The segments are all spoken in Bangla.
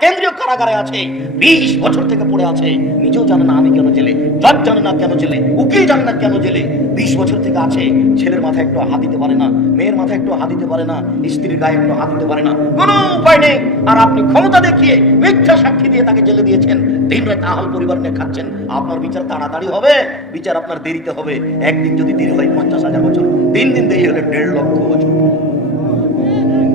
কেন্দ্রীয় কারাগারে আছে। বিশ বছর থেকে পড়ে আছে। নিজেও জানে না আমি কেন জেলে। জজ জানে না কেন জেলে। উকিল জানে না কেন জেলে। বিশ বছর থেকে আছে। ছেলের মাথায় একটু হাত দিতে পারে না। মেয়ের মাথায় একটু হাত দিতে পারে না। স্ত্রীর গায়ে একটু হাত দিতে পারে না। কোনো উপায় নেই। আর আপনি ক্ষমতা দেখিয়ে মিথ্যা সাক্ষী দিয়ে তাকে জেলে দিয়েছেন। দিন রাত আহাল পরিবার নিয়ে খাচ্ছেন। আপনার বিচার তাড়াতাড়ি হবে। বিচার আপনার দেরিতে হবে। একদিন যদি দেরি হয়, পঞ্চাশ হাজার বছর। তিন দিন দেরি হলে দেড় লক্ষ বছর।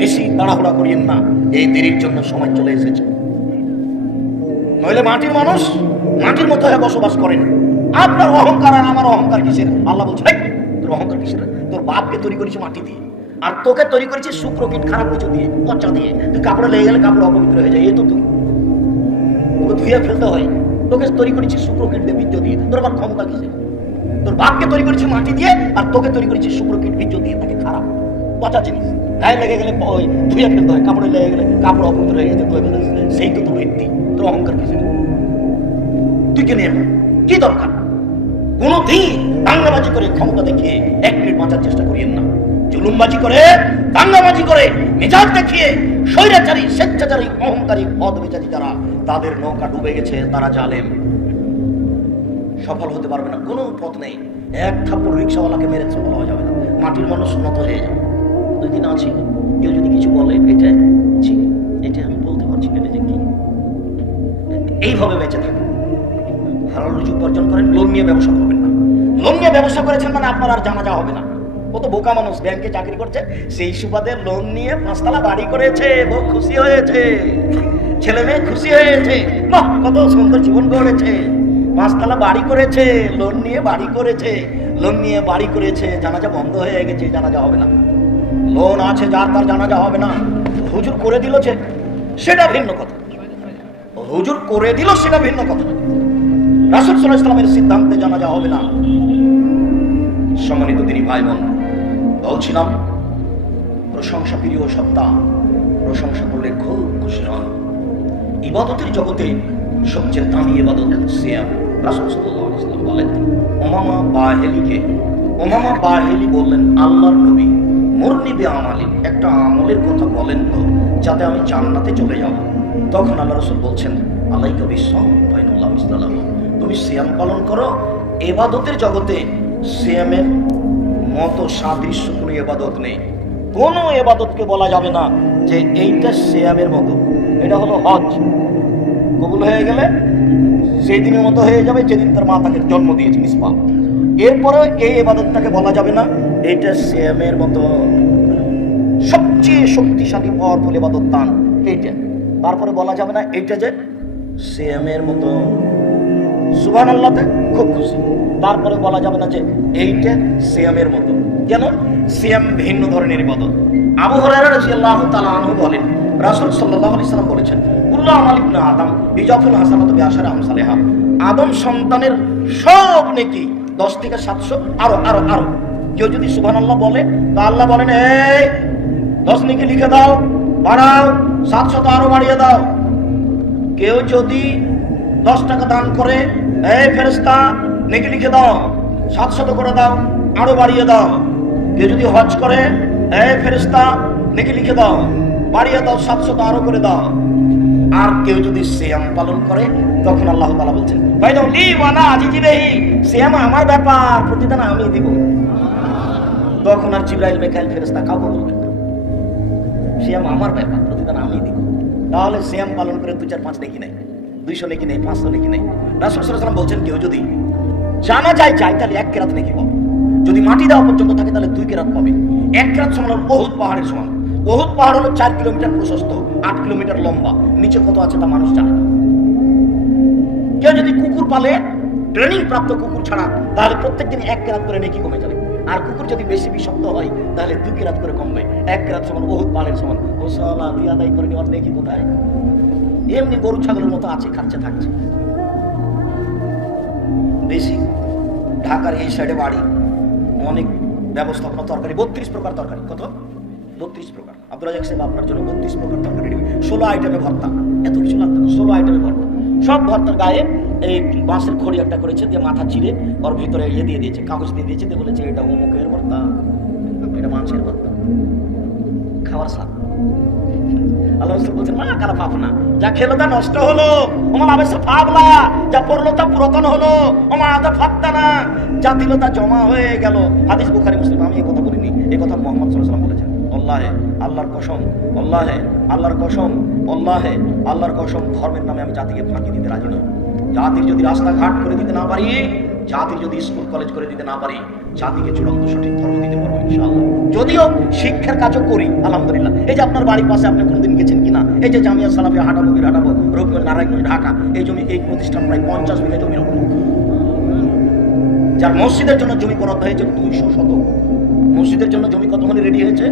বেশি তাড়াহুড়া করিয়েন না। এই দেরির জন্য সময় চলে এসেছে। নইলে মাটির মানুষ মাটির মতো হয়ে বসবাস করেন আপনার অহংকার আর আমার অহংকার কিসের? আল্লাহ বলছে তোর অহংকার কিসের তোর বাপকে তৈরি করেছে মাটি দিয়ে। আর তোকে তৈরি করেছে শুক্র কীট, খারাপ কিছু দিয়ে, পচা দিয়ে। তুই কাপড়ে লেগে গেলে কাপড় অপবিত্র হয়ে যায়। এ তো তুই। তোকে ধুয়ে ফেলতে হয়। তোকে তৈরি করেছে শুক্র কীট দিয়ে, বীর্য দিয়ে। তোর আবার ক্ষমতা কিসের? তোর বাপকে তৈরি করেছে মাটি দিয়ে, আর তোকে তৈরি করেছে শুক্র কীট, বীর্য দিয়ে। তাকে খারাপ পচা জিনিস। গায়ে লেগে গেলে ওই ধুয়ে ফেলতে হয় কাপড়ে লেগে গেলে কাপড় অপবিত্র হয়ে গেছে, ধুয়ে সেই তো তোর ভিত্তি তোর অহংকার কিসের তুই কে নিয়ে কি দরকার? কোনদিন দাঙ্গাবাজি করে ক্ষমতা দেখিয়ে এক মিনিট বাঁচার চেষ্টা করিয়েন না। জুলুমবাজি করে, দাঙ্গাবাজি করে, মেজাজ দেখিয়ে স্বৈরাচারী, স্বেচ্ছাচারী, অহংকারী পদ বেচারী যারা, তাদের নৌকা ডুবে গেছে, তারা জালেম। সফল হতে পারবে না, কোনো পথ নেই। এক থাপ্পড় রিক্সাওয়ালাকে মেরে সফল হওয়া যাবে না। মাটির মানুষ নত হয়ে যাবে। দুই দিন আছি। কেউ যদি কিছু বলে এটা ছি, এটা আমি বলতে পারছি না যে কি? এইভাবে বেঁচে থাকুন। হালাল রুজি উপার্জন করেন লোন নিয়ে ব্যবসা করবেন না। লোন নিয়ে ব্যবসা করেছেন মানে আপনার আর জানা যাওয়া হবে না। কত বোকা মানুষ ব্যাংকে চাকরি করছে সেই সুবাদে লোন নিয়ে পাঁচতলা বাড়ি করেছে বউ খুশি হয়েছে ছেলে মেয়ে খুশি হয়েছে। বাহ কত সুন্দর জীবন গড়েছে। পাঁচতলা বাড়ি করেছে লোন নিয়ে বাড়ি করেছে লোন নিয়ে বাড়ি করেছে জানাজা বন্ধ হয়ে গেছে জানাজা হবে না। লোন আছে, যার তার জানাজা হবে না। হুজুর করে দিল যে, সেটা ভিন্ন কথা। হুজুর করে দিল, সেটা ভিন্ন কথা। রাসুল সাল্লাহ ইসলামের সিদ্ধান্তে জানা যা হবে না। সম্মানিত তিনি ভাই বোন বলছিলাম, প্রশংসা প্রিয় সত্তা, প্রশংসা করলে খুব খুশি হন। ইবাদতের জগতে সবচেয়ে দামি ইবাদত সিয়াম, রাসুল সাল্লাহ ইসলাম বলেন, ওমামা বাহেলিকে, ওমামা বাহেলি বললেন, আল্লাহর নবী। মুরনিবে আমালি একটা আমলের কথা বলেন তো, যাতে আমি জান্নাতে চলে যাব। তখন আল্লাহ রসুল বলছেন, আলাইকা বিশ্বম ফাইনুল্লাহ ইসলাম তুমি সিয়াম পালন করো, এবাদতের জগতে সিয়ামের মতো সাদৃশ্য কোনো এবাদত নেই। কোনো এবাদতকে বলা যাবে না যে এইটা সিয়ামের মতো। এটা হলো হজ। কবুল হয়ে গেলে সেই দিনের মতো হয়ে যাবে, যেদিন তার মা তাকে জন্ম দিয়েছে নিষ্পা এরপরে এই এবাদতটাকে বলা যাবে না এটা সিয়ামের মতো সবচেয়ে শক্তিশালী পাওয়ারফুল এবাদত দান। এইটা। তারপরে বলা যাবে না, এইটা যে সিয়ামের মতো সুবান আল্লাহতে খুব খুশি। তারপরে বলা যাবে না যে এইটা সিয়ামের মতো। কেন? সিয়াম ভিন্ন ধরনের ইবাদত। আবু হুরায়রা রাদিয়াল্লাহু তাআলা আনহু বলেন, রাসূল সাল্লাল্লাহু আলাইহি সাল্লাম বলেছেন, কুল্লু আমাল ইবনে আদম, ইজাফুল হাসানাতু বিআশারি আমসালিহা। আদম সন্তানের সব নেকি 10 থেকে 700 আরও আরও আরও। কেউ যদি সুবহানাল্লাহ বলে, তা আল্লাহ বলেন, এই 10 নেকি লিখে দাও, বাড়াও 700 আরও বাড়িয়ে দাও। কেউ যদি দশ টাকা দান করে, এই ফেরেস্তা নেকি লিখে দাও, সাতশত করে দাও, আরও বাড়িয়ে দাও। কেউ যদি হজ করে, এই ফেরেস্তা নেকি লিখে দাও, বাড়িয়ে দাও, সাতশত আরও করে দাও। আর কেউ যদি সিয়াম পালন করে, তখন আল্লাহ তাআলা বলছেন ভাই দাও লি ওয়ানা আজিজি বেহি সিয়াম আমার ব্যাপার, প্রতিদান আমি দিব। তখন আর জিব্রাইল মেকাইল ফেরেস্তা কাউকে বলবেন না। সিয়াম আমার ব্যাপার, প্রতিদান আমি দিব। তাহলে সিয়াম পালন করে দু চার পাঁচ নেকি নেই, দুইশো নেকি নেই, পাঁচশো নেকি নেই। রাসুল সাল্লাম বলছেন কেউ যদি জানা যায় যায়, তাহলে এক কেরাত নেকি পাবে। যদি মাটি দেওয়া পর্যন্ত থাকে, তাহলে দুই কেরাত পাবে। এক কেরাত সমান বহুত পাহাড়ের সমান। বহুত পাহাড় হলো চার কিলোমিটার প্রশস্ত, আট কিলোমিটার লম্বা। নিচে কত আছে তা মানুষ জানে না। কেউ যদি কুকুর পালে, ট্রেনিং প্রাপ্ত কুকুর ছাড়া, তাহলে প্রত্যেকদিন এক কেরাত করে নেকি কমে যাবে। আর কুকুর যদি বেশি বিষাক্ত হয়, তাহলে দুই কেরাত করে কমবে। এক কেরাত সমান বহুত পালের সমান। ও সালা তুই আদায় করে নেওয়ার নেকি কোথায়? এমনি গরু, ছাগলের মতো আছে, খাচ্ছে, থাকছে। বেশি। ঢাকার এই সাইডে বাড়ি। অনেক ব্যবস্থাপনা তরকারি, বত্রিশ প্রকার তরকারি। কত? বত্রিশ প্রকার। আব্দুল রাজাক সাহেব আপনার জন্য বত্রিশ প্রকার তরকারি ষোলো আইটেমে ভর্তা। এত কিছু লাগতো ষোলো আইটেমে ভর্তা। সব ভর্তার গায়ে এই বাঁশের খড়ি একটা করেছে, দিয়ে মাথা চিরে ওর ভিতরে ইয়ে দিয়ে দিয়েছে, কাগজ দিয়ে দিয়েছে, দিয়ে বলেছে এটা অমুকের ভর্তা, এটা মাছের ভর্তা। খাওয়ার স্বাদ। আল্লাহ বলছেন না কারা পাপ না। যা খেলো তা নষ্ট হলো। আবেশ যা পড়ল তা আমার আদা না। যা দিল তা জমা হয়ে গেল। আমি এই কথা বলিনি। এই কথা মোহাম্মদ বলেছেন। আল্লাহে আল্লাহর কসম আল্লাহে আল্লাহর কসম আল্লাহে আল্লাহর কসম ধর্মের নামে আমি জাতিকে ফাঁকি দিতে রাজি নই। জাতির যদি রাস্তাঘাট করে দিতে না পারি, জাতির যদি স্কুল, কলেজ করে দিতে না পারি, জাতিকে চূড়ান্ত সঠিক ধর্ম দিতে পারব ইনশাআল্লাহ। যদিও শিক্ষার কাজও করি, আলহামদুলিল্লাহ। এই যে আপনার বাড়ির পাশে আপনি কোনোদিন গেছেন কিনা? এই যে জামিয়া সালাফি হাটাবো বীর হাটাবো রঘুগঞ্জ নারায়ণগঞ্জ, ঢাকা, এই জমি, এই প্রতিষ্ঠান প্রায় পঞ্চাশ বিঘা জমির যার মসজিদের জন্য জমি বরাদ্দ হয়েছে দুইশো শতক। মসজিদের জন্য জমি কত মানে রেডি হয়েছে?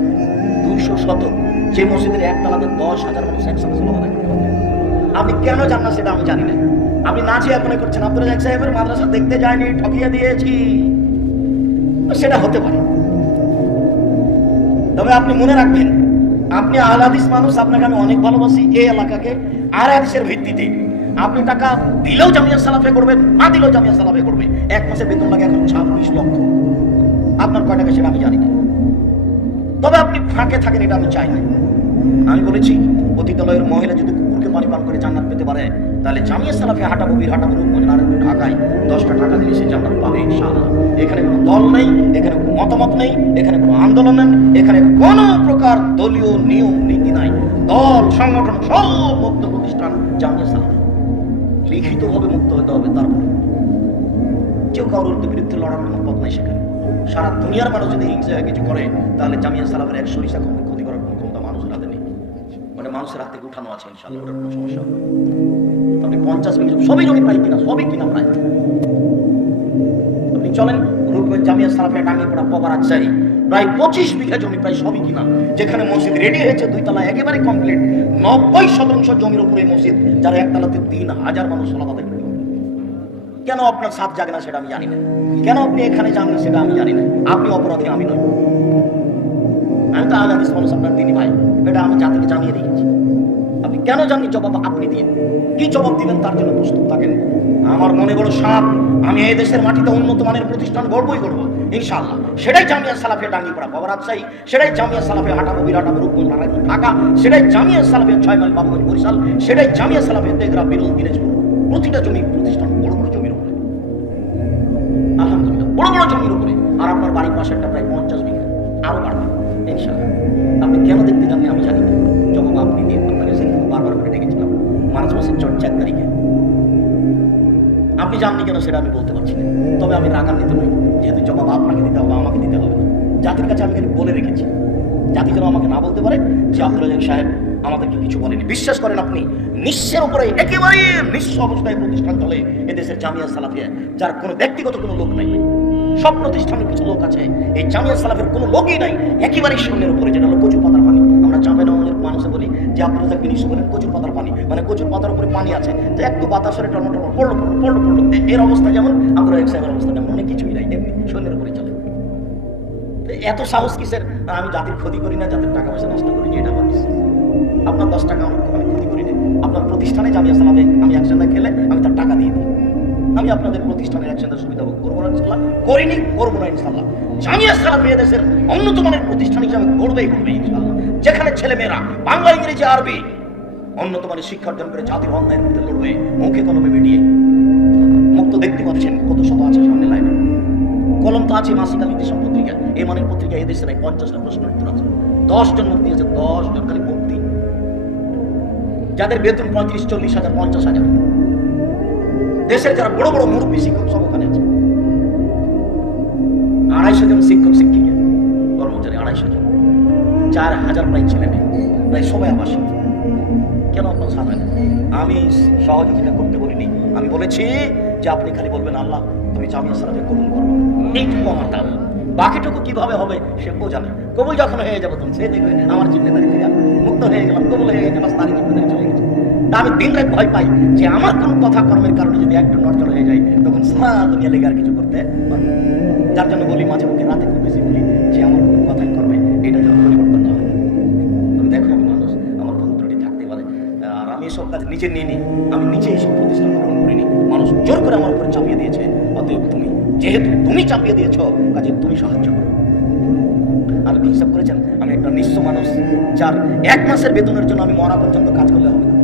দুইশো শতক। যে মসজিদের একতলাতে দশ হাজার মানুষ একসাথে আদায় করতে। আপনি কেন জান না সেটা আমি জানি না। আপনি না চেয়ে মনে করছেন। আব্দুল রাজাক সাহেবের মাদ্রাসা দেখতে যায়নি, ঠকিয়ে দিয়েছি। সেটা হতে পারে। তবে আপনি মনে রাখবেন, আপনি আহলাদিস মানুষ, আপনাকে আমি অনেক ভালোবাসি এই এলাকাকে। আর হাদিসের ভিত্তিতে আপনি টাকা দিলেও জামিয়া সালাফে করবেন, না দিলেও জামিয়া সালাফে করবে এক মাসে বেতন লাগে এখন ছাব্বিশ লক্ষ। আপনার কয় টাকা সেটা আমি জানি না। তবে আপনি ফাঁকে থাকেন, এটা আমি চাই না। আমি বলেছি অতীতালয়ের মহিলা যদি কুকুরকে পানি পান করে জান্নাত পেতে পারে, তাহলে জামিয়া সালাফে হাঁটাবো, বীর হাঁটাবো রূপগঞ্জ নারায়ণগঞ্জ ঢাকায়। দশটা টাকা দিলে সে জান্নাত পাবে, ইনশাআল্লাহ। এখানে কোনো দল নেই, এখানে কোনো মতামত নেই, এখানে কোনো আন্দোলন নেই, এখানে কোনো প্রকার দলীয় নিয়ম, নীতি নাই। দল, সংগঠন, সব মুক্ত প্রতিষ্ঠান জামিয়া সালাফ। লিখিতভাবে মুক্ত হতে হবে, তারপরে। কেউ কারোর বিরুদ্ধে লড়ার কোনো পথ নাই সেখানে। সারা দুনিয়ার মানুষ যদি হিংসা কিছু করে, তাহলে জামিয়া সালামের এক সরিষা ক্ষমতা ক্ষতি করার কোনো ক্ষমতা মানুষের হাতে নেই। মানে মানুষের হাত উঠানো আছে ইনশাল্লাহ ওটার কোনো সমস্যা হবে আপনি পঞ্চাশ বিঘা সবই জমি প্রায় কিনা, সবই কিনা প্রায়। আপনি চলেন রূপগঞ্জ জামিয়া পবারাচারি প্রায় পঁচিশ বিঘা জমি প্রায় সবই কিনা। যেখানে মসজিদ রেডি হয়েছে দুই তলা একেবারে কমপ্লিট নব্বই শতাংশ জমির উপরে মসজিদ, যারা একতলাতে তিন হাজার মানুষ পারবে। কেন আপনার সাথ জাগে না সেটা আমি জানি না। কেন আপনি এখানে যান না সেটা আমি জানি না। আপনি অপরাধী, আমি নই। আমি তো আল্লাহ মানুষ আপনার তিনি ভাই। এটা আমি জাতিকে জানিয়ে দিয়েছি। আপনি কেন জাননি জবাব আপনি দিন। কি জবাব দিবেন? তার জন্য প্রস্তুত থাকেন। আমার মনে বড় সাপ, আমি এই দেশের মাটিতে উন্নত মানের প্রতিষ্ঠান গড়বই করব ইনশাআল্লাহ। সেটাই জামিয়া সালাফিয়া ডাঙ্গি পড়া বাবা রাজশাহী। সেটাই জামিয়া সালাফিয়া হাটাবো বিরাটাবো রূপগঞ্জ, নারায়ণগঞ্জ, ঢাকা। সেটাই জামিয়া সালাফিয়া ছয় মাইল বাবুগঞ্জ বরিশাল। সেটাই জামিয়া সালাফিয়া তেগরা বিরল দিনাজপুর প্রতিটা জমি প্রতিষ্ঠান, বড় বড় উপরে আলহামদুলিল্লাহ। বড় বড় জমির উপরে। আর আপনার বাড়ির পাশে একটা প্রায় পঞ্চাশ বিঘা আরও বাড়বে, ইনশাআল্লাহ। আপনি কেন দেখতে যাননি আমি জানি না। জবাব আপনি আপনাকে সেদিন বারবার করে ডেকেছিলাম, মার্চ মাসের চট চার তারিখে। আপনি জাননি কেন সেটা আমি বলতে পারছি না। তবে আমি রাগান্বিত নই। যেহেতু জবাব আপনাকে দিতে হবে, আমাকে দিতে হবে জাতির কাছে আমি বলে রেখেছি। জাতি যেন আমাকে না বলতে পারে, যে আব্দুল সাহেব আমাদেরকে কিছু বলেনি। বিশ্বাস করেন আপনি নিঃস্বের উপরে একেবারে নিঃস্ব অবস্থায় প্রতিষ্ঠান চলে এদেশের জামিয়া সালাফিয়া, যার কোনো ব্যক্তিগত কোনো লোক নাই। সব প্রতিষ্ঠানের কিছু লোক আছে, এই জামিয়া সালাফের কোনো লোকই নাই। একেবারেই শূন্যের উপরে যেটা হলো কচুর পাতার পানি। আমরা চাপে নগরের মানুষে বলি যে আব্দুল রাজাক জিনিস বলেন কচুর পাতার পানি। মানে কচুর পাতার উপরে পানি আছে। তো একটু বাতাসের টনো টনো পড়ল পড়ল পড়ল পড়ল এর অবস্থা যেমন আব্দুল রাজাক সাহেবের অবস্থা অনেক কিছুই নাই, এমনি শূন্যের উপরে চলে। এত সাহস কিসের? আমি জাতির ক্ষতি করি না, জাতির টাকা পয়সা নষ্ট করি এটা আমার। আপনার দশ টাকা আমার আপনার প্রতিষ্ঠানে জামিয়া সালামে আমি একসাথে খেলে আমি তার টাকা দিয়ে দিই। আমি আপনাদের প্রতিষ্ঠানের একসাথে সুবিধা ভোগ করব না ইনশাল্লাহ করিনি, করব না ইনশাল্লাহ জামিয়া সালাম দেশের উন্নত মানের প্রতিষ্ঠান হিসাবে গড়বেই করবে ইনশাল্লাহ যেখানে ছেলে মেয়েরা বাংলা, ইংরেজি, আরবি মানের শিক্ষা অর্জন করে জাতির অন্যায়ের বিরুদ্ধে লড়বে, মুখে কলমে মিডিয়ে। মুক্ত দেখতে পাচ্ছেন কত শত আছে সামনে লাইনে। কলম তো আছে মাসিক আলী পত্রিকা এই মানের পত্রিকা এই দেশে নাই পঞ্চাশটা প্রশ্ন উত্তর আছে। দশ জন মুক্তি আছে দশ জন খালি মুক্তি। যাদের বেতন পঁয়ত্রিশ, চল্লিশ হাজার, পঞ্চাশ হাজার। দেশের যারা বড় বড় মুরব্বী শিক্ষক সব ওখানে আছে, আড়াইশো জন শিক্ষক, শিক্ষিকা, কর্মচারী আড়াইশো জন। চার হাজার প্রায় ছেলে মেয়ে, প্রায় সবাই আবাসিক কেন আপনার সাথে? আমি সহযোগিতা করতে বলিনি। আমি বলেছি যে আপনি খালি বলবেন, আল্লাহ, তুমি জামিয়া সালাফে কবুল করো। এইটুকু আমার দাবি বাকিটুকু কীভাবে হবে সে জানে। কবুল যখন হয়ে যাবে তখন সে দেখবে আমার জিম্মেদারি থেকে মুক্ত হয়ে গেলাম, কবুল হয়ে বাস তারই জিম্মেদারি চলে গেছে। তা আমি দিন রাত ভয় পাই যে আমার কোন কথা কর্মের কারণে যদি একটু নড়চড় হয়ে যায়, তখন সারা দুনিয়া লেগে আর কিছু করতে পারব যার জন্য বলি, মাঝে মধ্যে রাতে খুব বেশি বলি যে আমার কোন কথাই করবে এটা যেন পরিবর্তন না হয়। তুমি দেখো মানুষ, আমার ভুল থাকতে পারে। আর আমি এসব কাজ নিজে নিয়ে নিই। আমি নিজে এইসব প্রতিষ্ঠান গ্রহণ করিনি। মানুষ জোর করে আমার উপরে চাপিয়ে দিয়েছে, অতএব তুমি যেহেতু তুমি চাপিয়ে দিয়েছ, কাজে তুমি সাহায্য করো। আর আপনি হিসাব করেছেন, আমি একটা নিঃস্ব মানুষ, যার এক মাসের বেতনের জন্য আমি মরা পর্যন্ত কাজ করলে হবে না।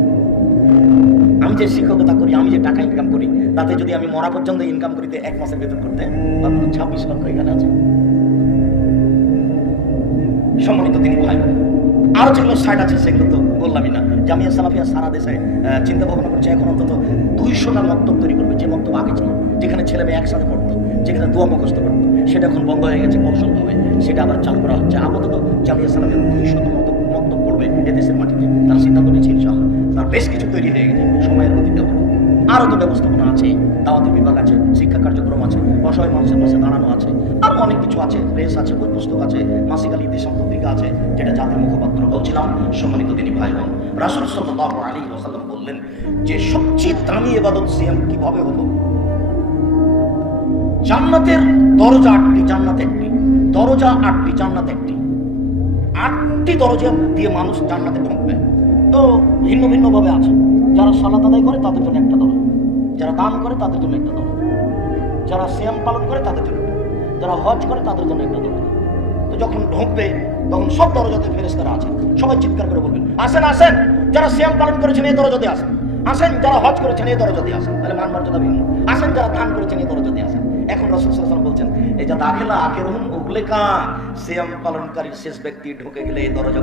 আমি যে শিক্ষকতা করি, আমি যে টাকা ইনকাম করি, তাতে যদি আমি মরা পর্যন্ত ইনকাম করিতে এক মাসের বেতন করতে, তাহলে তো ছাব্বিশ লক্ষ এখানে আছে। সম্মানিত তিনি ভাই বোন। আরও যেগুলো সাইড আছে, সেগুলো তো বললামই না। জামিয়া সালাফিয়া সারা দেশে চিন্তা ভাবনা করছে, এখন অন্তত দুইশোটা মক্তব তৈরি করবে, যে মক্তব আগে ছিল, যেখানে ছেলে মেয়ে একসাথে পড়তো। যেখানে দোয়া মুখস্থ করতো সেটা এখন বন্ধ হয়ে গেছে কৌশলভাবে সেটা আবার চালু করা হচ্ছে। আপাতত জামিয়া সালাফিয়া দুইশত মক্তব মক্তব করবে এদেশের মাটিতে। তার সিদ্ধান্ত নিয়েছে, ইনশাআল্লাহ। তার বেশ কিছু তৈরি হয়ে গেছে। সময়ের গতিতে আরও তো ব্যবস্থাপনা আছে দাওয়াতের বিভাগ আছে, শিক্ষা কার্যক্রম আছে, অসহায় মানুষের পাশে দাঁড়ানো আছে, আরও অনেক কিছু আছে। প্রেস আছে বই পুস্তক আছে, মাসিক আলী দেশ পত্রিকা আছে, যেটা জাতির মুখপাত্র বলছিলাম, সম্মানিত তিনি ভাই বোন রাসুল সাল্লাহ আলী ওসাল্লাম বললেন যে, সবচেয়ে দামি এবাদত সিয়াম কীভাবে হলো? জান্নাতের দরজা আটটি, জান্নাত একটি। দরজা আটটি, জান্নাত একটি। আটটি দরজা দিয়ে মানুষ জান্নাতে ঢুকবে। তো ভিন্ন ভিন্ন ভাবে আছে। যারা সালাত আদায় করে, তাদের জন্য একটা দরজা। যারা দান করে, তাদের জন্য একটা দরজা। যারা শ্যাম পালন করে, তাদের জন্য যারা হজ করে, তাদের জন্য একটা দরজা। তো যখন ঢুকবে, তখন সব দরজাতে ফেরেস্তারা আছে সবাই চিৎকার করে বলবেন, আসেন আসেন! যারা শ্যাম পালন করেছেন, এই দরজাতে আসেন। আসেন, যারা হজ করেছেন, এই দরজাতে আসেন। তাহলে মান মর্যাদা ভিন্ন। আসেন, যারা দান করেছেন, এই দরজাতে আসেন। এখন রসুল বলছেন, এই যে দাখিলা আখেরুম উগলেকা। শ্যাম পালনকারীর শেষ ব্যক্তি ঢুকে গেলে এই দরজা